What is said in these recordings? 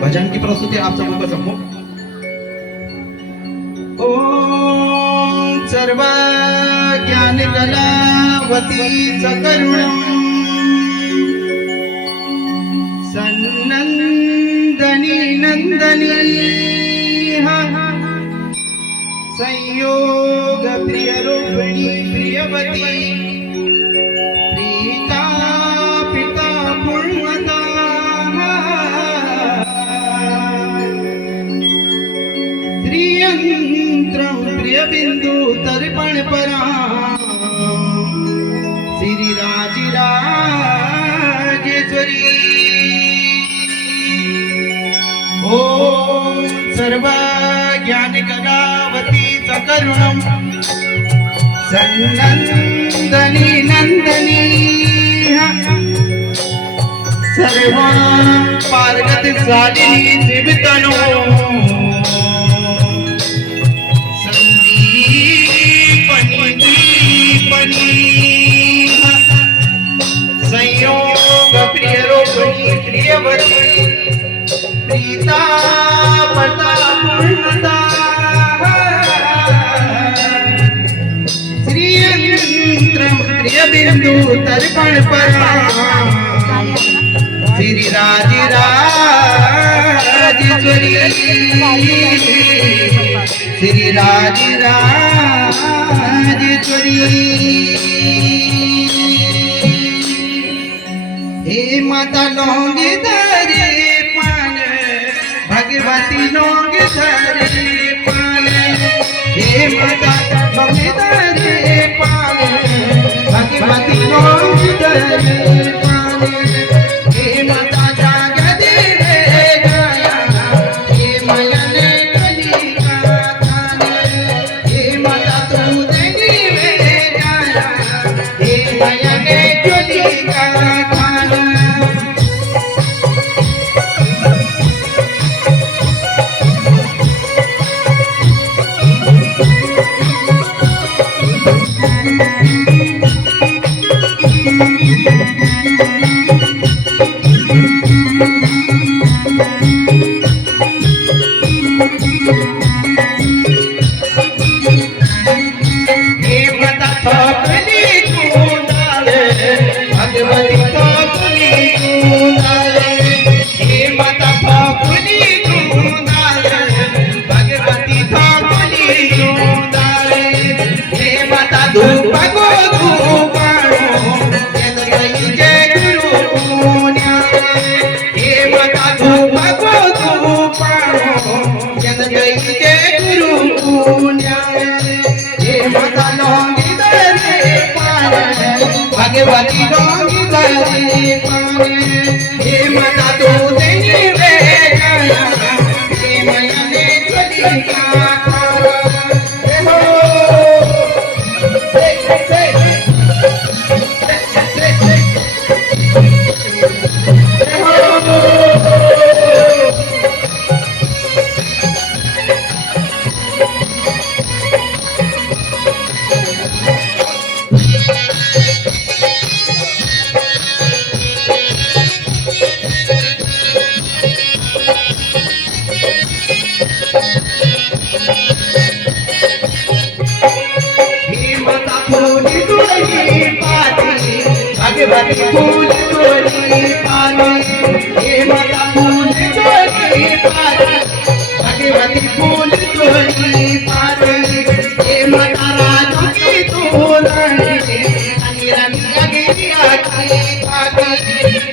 भजन की प्रस्तुति आप सबों को सम्मुख। ओम सर्व ज्ञान कलावती सकरुणम सन्नंदनी नंदनी संयोग प्रिय रूपिणी प्रियवती प्रीता पिता पूर्णता श्रीयंत्रम प्रिय बिंदु तर्पण परा श्री राजेश्वरी। ओम सर्व ज्ञान कलावती सकरुणम सन्नंदनी नंदनी सर्व पार्गत सालिनी शिवतनो संदीपनी दीपनी संयोग प्रिय रूपिणी प्रियवती प्रीता पता पूर्णता श्रीयंत्रम प्रिय बिंदु तर्पण परा श्री राजेश्वरी श्री राजेश्वरी। हे माता लौंगी धरे पान भगवती लौंगी धरे पान हे माता लौंगी धरे पान भगवती लौंगी धरे पान हे माता जाग देवे गाया हे मयन कलिका थान हे माता तू देवे गाया हे मयन कलिका थान। भगवती लौंगी धरे पान हे माता तू देवी वे गाया हे मयन कलिका थान। भगवती फूल तोड़ी पानी हे माता फूल तोड़ी पानी भगवती फूल तोड़ी पानी हे माता राजू की तू रानी रंग गिरिया की पानी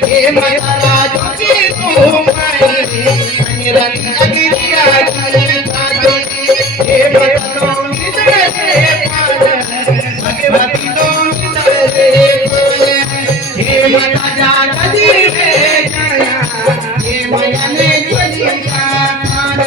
हे माता राजू की तू रानी रंग गिरिया की पानी हे माता लौंगी धरे पान भगवती लौंगी धरे हे माता जाग देवे गाया हे मयन कलिका थान।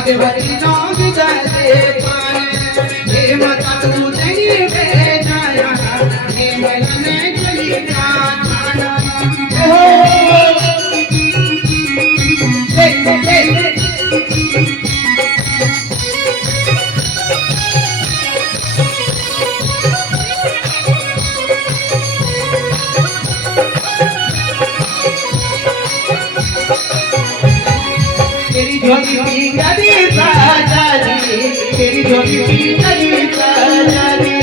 भगवती नौग दे पान हे माता तू तेरी बेजाया हे मन में चली जाना तेरी झोली की गली राजा जी तेरी झोली की गली राजा जी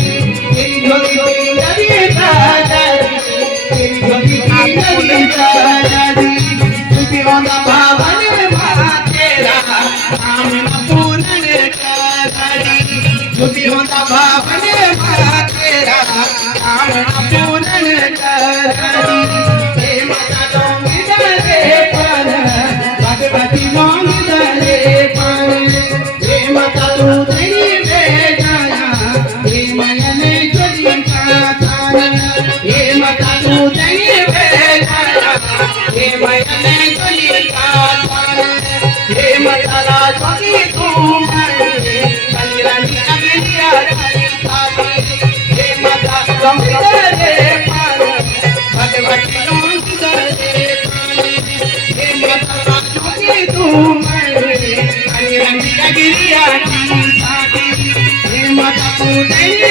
तेरी झोली की गली राजा जी तेरी झोली की गली राजा जी तुझी होना भावन मां तेरा नाम न पूर्ण राजा जी तुझी होना भावन मां तेरा नाम न पूर्ण राजा जी हे माता डोंगी दे पान भगवती नौग दे पान हे माता तू तेरी बेजाया हे मयने चली कातान हे माता तू तेरी बेजाया हे मयने चली कातान हे माता राजोगी तू मरे कल्याणी अगिलिया हे माता डोंगी दे पान भगवती नौग दे पान हे माता राजोगी तू मरे कल्याणी अगिलिया हे माता तू तेरी